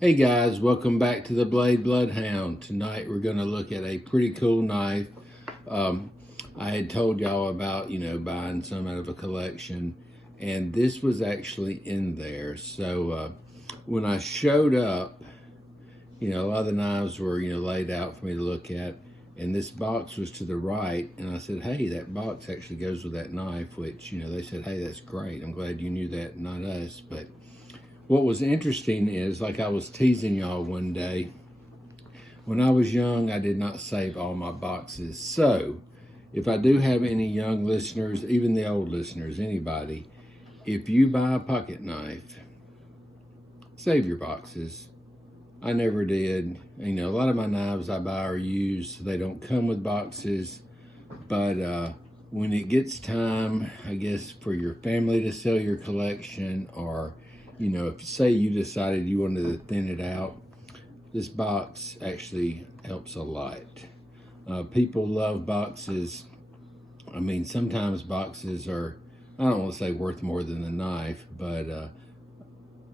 Hey guys, welcome back to the Blade Bloodhound. Tonight we're going to look at a pretty cool knife. I had told y'all about, buying some out of a collection, and this was actually in there. So when I showed up, a lot of the knives were, laid out for me to look at, and this box was to the right, and I said, hey, that box actually goes with that knife, which, they said, hey, that's great. I'm glad you knew that, not us, but what was interesting is, like I was teasing y'all one day, when I was young, I did not save all my boxes. So, if I do have any young listeners, even the old listeners, anybody, if you buy a pocket knife, save your boxes. I never did. A lot of my knives I buy are used, so they don't come with boxes. But when it gets time, I guess, for your family to sell your collection, or if say you decided you wanted to thin it out, this box actually helps a lot. People love boxes. I mean, sometimes boxes are, I don't want to say worth more than the knife, but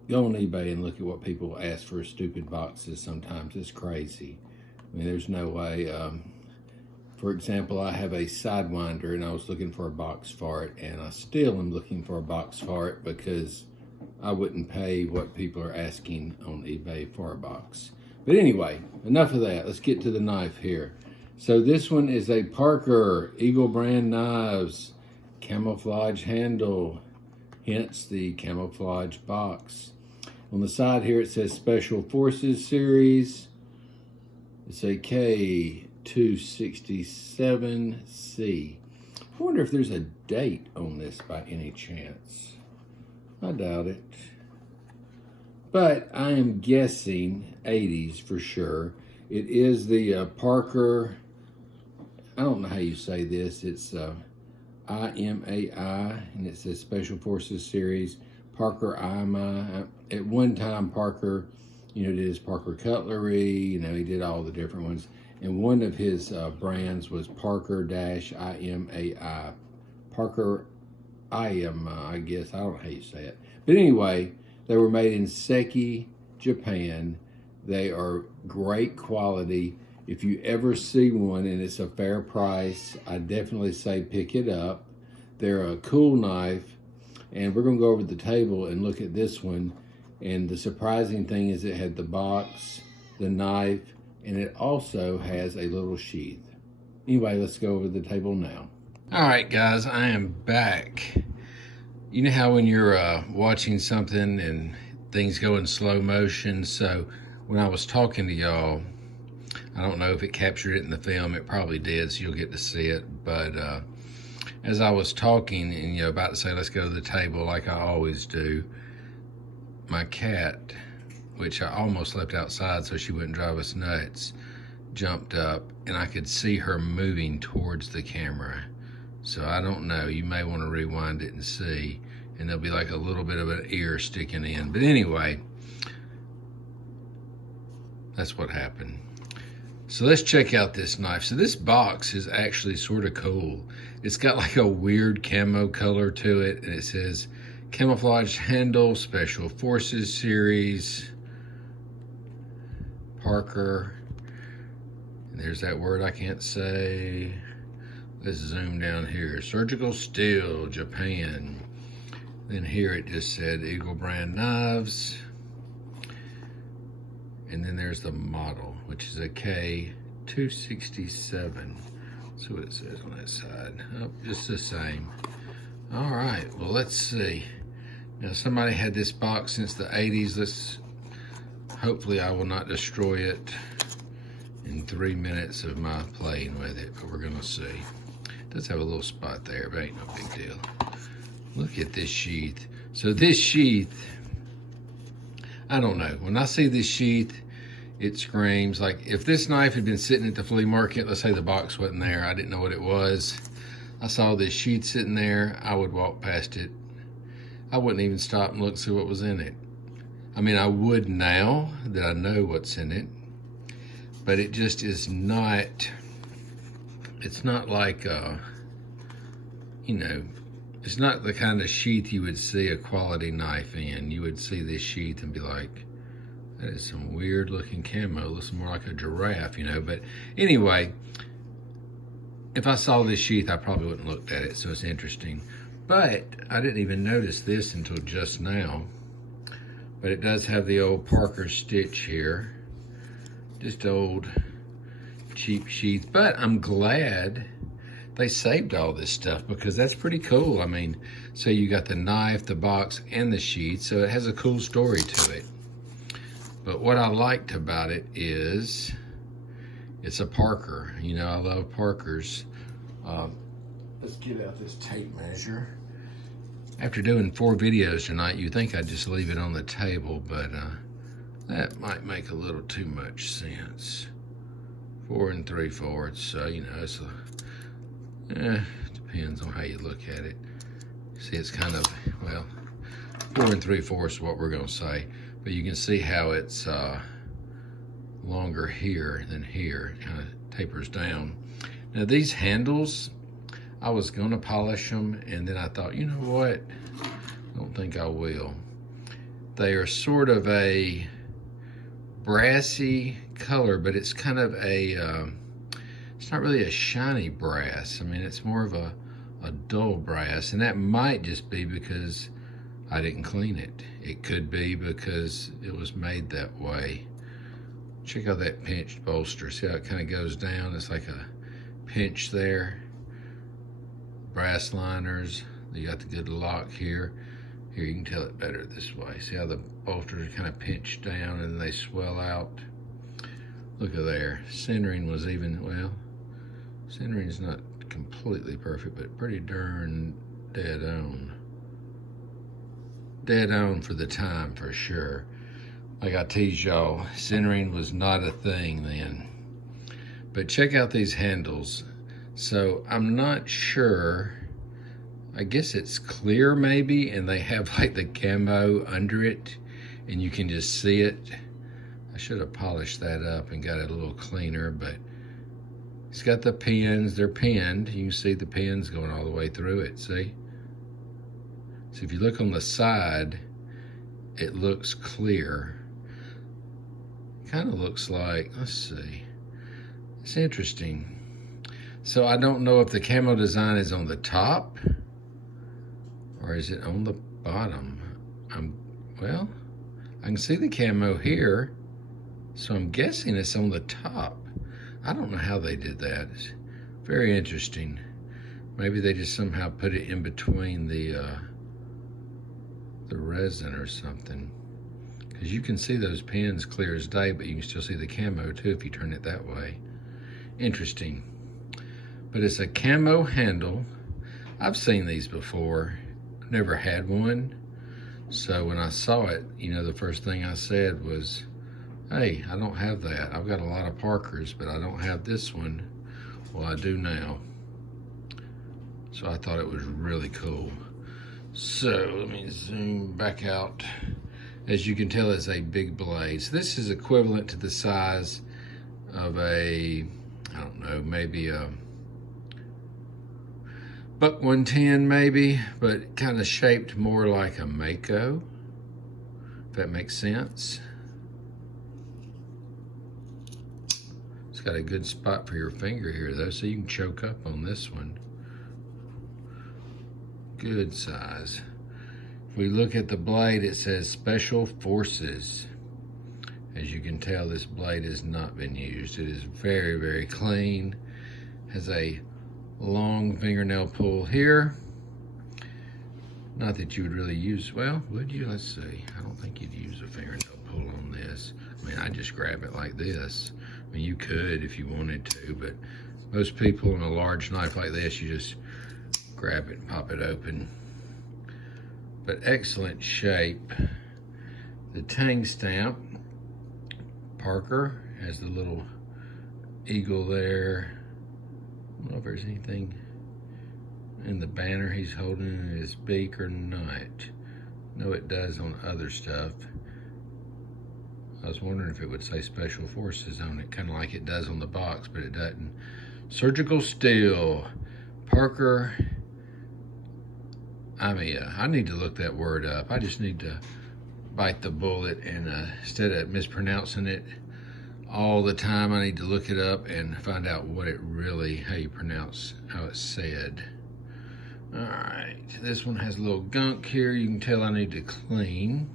go on eBay and look at what people ask for stupid boxes sometimes. It's crazy. I mean, there's no way. For example, I have a Sidewinder, and I was looking for a box for it, and I still am looking for a box for it because I wouldn't pay what people are asking on eBay for a box. But anyway, enough of that. Let's get to the knife here. So this one is a Parker Eagle brand knives, camouflage handle, hence the camouflage box. On the side here it says Special Forces Series. It's a K-267C. I wonder if there's a date on this by any chance. I doubt it. But I am guessing 80s for sure. It is the Parker, I don't know how you say this. It's IMAI, and it says Special Forces Series. Parker Imai. At one time, Parker, did his Parker Cutlery. He did all the different ones. And one of his brands was Parker-IMAI. Parker I guess. I don't know how you say it. But anyway, they were made in Seki, Japan. They are great quality. If you ever see one and it's a fair price, I definitely say pick it up. They're a cool knife. And we're going to go over the table and look at this one. And the surprising thing is it had the box, the knife, and it also has a little sheath. Anyway, let's go over the table now. All right, guys, I am back. You know how when you're watching something and things go in slow motion? So when I was talking to y'all, I don't know if it captured it in the film. It probably did, so you'll get to see it. But as I was talking and about to say, let's go to the table like I always do, my cat, which I almost left outside so she wouldn't drive us nuts, jumped up, and I could see her moving towards the camera. So I don't know, you may want to rewind it and see, and there'll be like a little bit of an ear sticking in. But anyway, that's what happened. So let's check out this knife. So this box is actually sort of cool. It's got like a weird camo color to it, and it says Camouflage Handle, Special Forces Series, Parker. And there's that word I can't say. Let's zoom down here. Surgical Steel, Japan. Then here it just said Eagle brand knives. And then there's the model, which is a K-267. Let's see what it says on that side. Oh, just the same. All right, well, let's see. Now, somebody had this box since the 80s. Hopefully I will not destroy it in 3 minutes of my playing with it, but we're gonna see. It does have a little spot there, but ain't no big deal. Look at this sheath. So this sheath, I don't know. When I see this sheath, it screams. Like if this knife had been sitting at the flea market, let's say the box wasn't there, I didn't know what it was, I saw this sheath sitting there, I would walk past it. I wouldn't even stop and look, see what was in it. I mean, I would now that I know what's in it, but it just is not, it's not like, it's not the kind of sheath you would see a quality knife in. You would see this sheath and be like, That is some weird looking camo. Looks more like a giraffe, you know. But anyway, if I saw this sheath, I probably wouldn't have looked at it, so it's interesting. But I didn't even notice this until just now. But it does have the old Parker stitch here. Just old cheap sheath. But I'm glad they saved all this stuff because that's pretty cool. I mean, so you got the knife, the box, and the sheath, so it has a cool story to it. But what I liked about it is it's a Parker. You know, I love Parkers. Let's get out this tape measure. After doing 4 videos tonight, you think I'd just leave it on the table, but that might make a little too much sense. 4 3/4, so you know, it's depends on how you look at it. See, it's kind of, well, 4 3/4 is what we're gonna say, but you can see how it's longer here than here. It kind of tapers down. Now these handles, I was gonna polish them, and then I thought, you know what? I don't think I will. They are sort of a brassy color, but it's kind of a, it's not really a shiny brass. I mean, it's more of a dull brass, and that might just be because I didn't clean it. It could be because it was made that way. Check out that pinched bolster. See how it kind of goes down? It's like a pinch there. Brass liners. You got the good lock here. Here, you can tell it better this way. See how the bolsters are kind of pinched down and they swell out? Look at there. Centering was even, well, centering's not completely perfect, but pretty darn dead on. Dead on for the time, for sure. Like I teased y'all, centering was not a thing then. But check out these handles. So I'm not sure, I guess it's clear maybe, and they have like the camo under it, and you can just see it. I should have polished that up and got it a little cleaner, but it's got the pins, they're pinned. You can see the pins going all the way through it, see? So if you look on the side, it looks clear. Kind of looks like, let's see. It's interesting. So I don't know if the camo design is on the top or is it on the bottom. Well, I can see the camo here, so I'm guessing it's on the top. I don't know how they did that. It's very interesting. Maybe they just somehow put it in between the resin or something. Because you can see those pins clear as day, but you can still see the camo too if you turn it that way. Interesting. But it's a camo handle. I've seen these before. Never had one. So when I saw it, you know, the first thing I said was, hey, I don't have that. I've got a lot of Parkers, but I don't have this one. Well, I do now. So I thought it was really cool. So let me zoom back out. As you can tell, it's a big blade. So this is equivalent to the size of a, I don't know, maybe a buck 110 maybe, but kind of shaped more like a Mako, if that makes sense. It's got a good spot for your finger here though, so you can choke up on this one. Good size. If we look at the blade, it says Special Forces. As you can tell, this blade has not been used. It is very, very clean. Has a long fingernail pull here. Not that you would really use, well, would you? Let's see. I don't think you'd use a fingernail pull on this. I mean, I just grab it like this. I mean, you could if you wanted to, but most people on a large knife like this, you just grab it and pop it open. But excellent shape. The tang stamp, Parker, has the little eagle there. I don't know if there's anything in the banner he's holding in his beak or not. No, it does on other stuff. I was wondering if it would say Special Forces on it, kind of like it does on the box, but it doesn't. Surgical steel, Parker Imai. I need to look that word up. I just need to bite the bullet, and instead of mispronouncing it all the time, I need to look it up and find out what it really, how it's said. All right, this one has a little gunk here. You can tell I need to clean.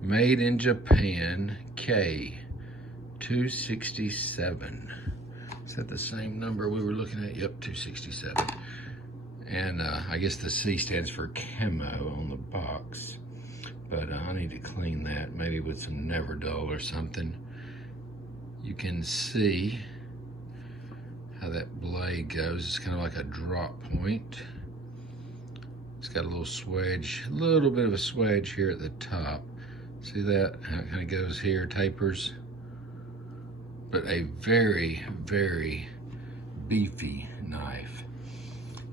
Made in Japan, K-267. Is that the same number we were looking at? Yep, 267. And I guess the C stands for camo on the box. But I need to clean that, maybe with some Never Dull or something. You can see how that blade goes. It's kind of like a drop point. It's got a little swedge, a little bit of a swedge here at the top. See that? How it kind of goes here, tapers. But a very, very beefy knife.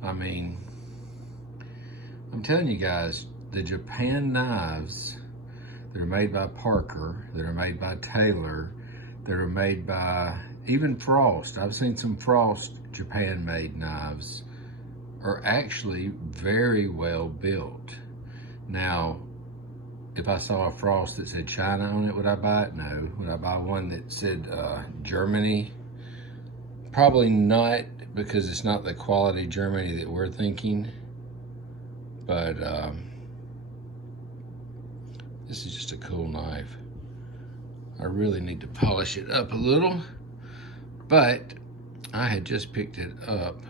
I mean, I'm telling you guys, the Japan knives that are made by Parker, that are made by Taylor, that are made by even Frost. I've seen some Frost Japan-made knives are actually very well built. Now, if I saw a Frost that said China on it, would I buy it? No. Would I buy one that said Germany? Probably not, because it's not the quality Germany that we're thinking. But this is just a cool knife. I really need to polish it up a little, but I had just picked it up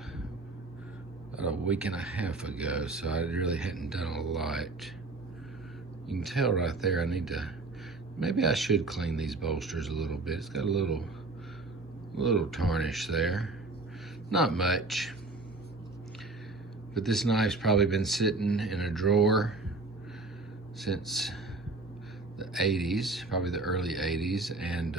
about a week and a half ago, so I really hadn't done a lot. You can tell right there I need to, maybe I should clean these bolsters a little bit. It's got a little tarnish there. Not much. But this knife's probably been sitting in a drawer since the 80s, probably the early 80s, and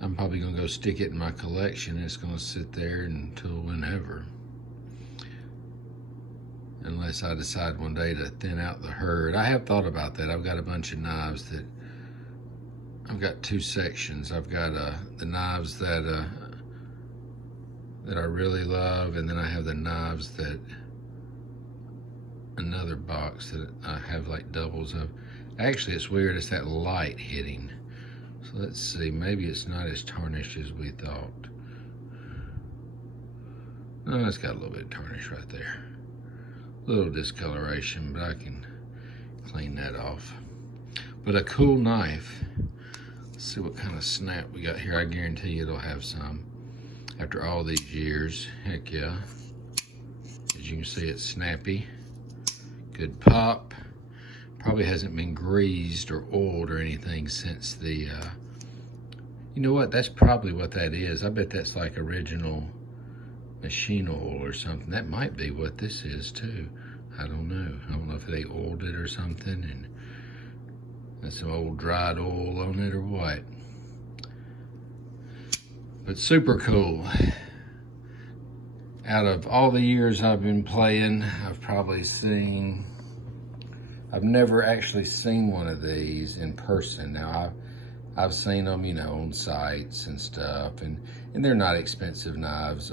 I'm probably gonna go stick it in my collection. It's gonna sit there until whenever. Unless I decide one day to thin out the herd. I have thought about that. I've got a bunch of knives that, I've got two sections. I've got the knives that I really love, and then I have the knives that, another box that I have like doubles of. Actually, it's weird, it's that light hitting. So let's see, maybe it's not as tarnished as we thought. No, it's got a little bit of tarnish right there. A little discoloration, but I can clean that off. But a cool knife. Let's see what kind of snap we got here. I guarantee you it'll have some. After all these years, heck yeah. As you can see, it's snappy. Good pop. Probably hasn't been greased or oiled or anything since the, you know what, that's probably what that is. I bet that's like original machine oil or something. That might be what this is too. I don't know. I don't know if they oiled it or something and that's some old dried oil on it or what. But super cool. Out of all the years I've been playing, I've never actually seen one of these in person. Now, I've seen them, you know, on sites and stuff, and they're not expensive knives.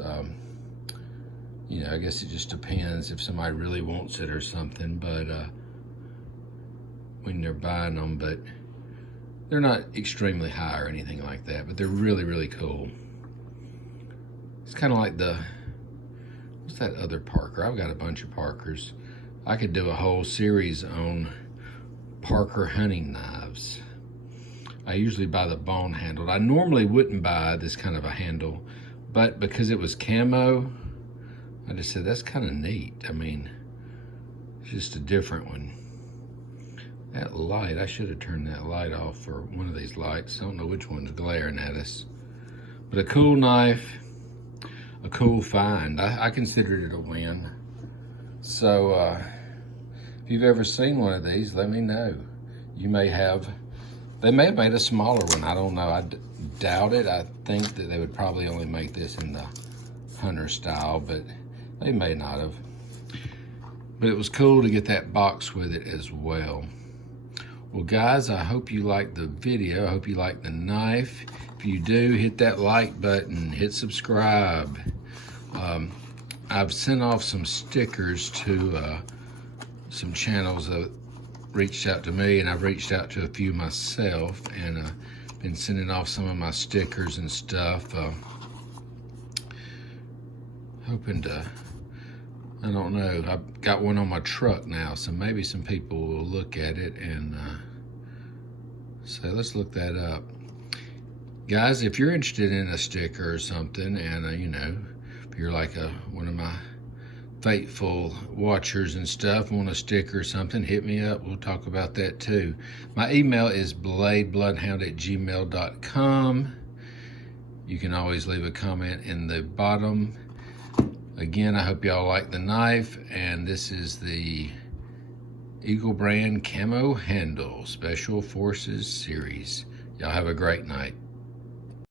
You know, I guess it just depends if somebody really wants it or something, but when they're buying them, but they're not extremely high or anything like that, but they're really, really cool. It's kind of like what's that other Parker? I've got a bunch of Parkers. I could do a whole series on Parker hunting knives. I usually buy the bone handled. I normally wouldn't buy this kind of a handle, but because it was camo, I just said, that's kind of neat. I mean, it's just a different one. That light, I should have turned that light off for one of these lights. I don't know which one's glaring at us. But a cool knife, a cool find. I considered it a win. So, if you've ever seen one of these, let me know. You may have, they may have made a smaller one. I don't know. I doubt it. I think that they would probably only make this in the hunter style, but they may not have. But it was cool to get that box with it as well. Well, guys, I hope you liked the video. I hope you liked the knife. If you do, hit that like button, hit subscribe. I've sent off some stickers to some channels reached out to me, and I've reached out to a few myself, and been sending off some of my stickers and stuff. Hoping to, I don't know, I've got one on my truck now, so maybe some people will look at it and say, let's look that up. Guys, if you're interested in a sticker or something, and you know, if you're like one of my faithful watchers and stuff, want a sticker or something, hit me up. We'll talk about that too. My email is bladebloodhound@gmail.com. You can always leave a comment in the bottom. Again, I hope y'all like the knife, and this is the Eagle brand camo handle, Special Forces series. Y'all have a great night.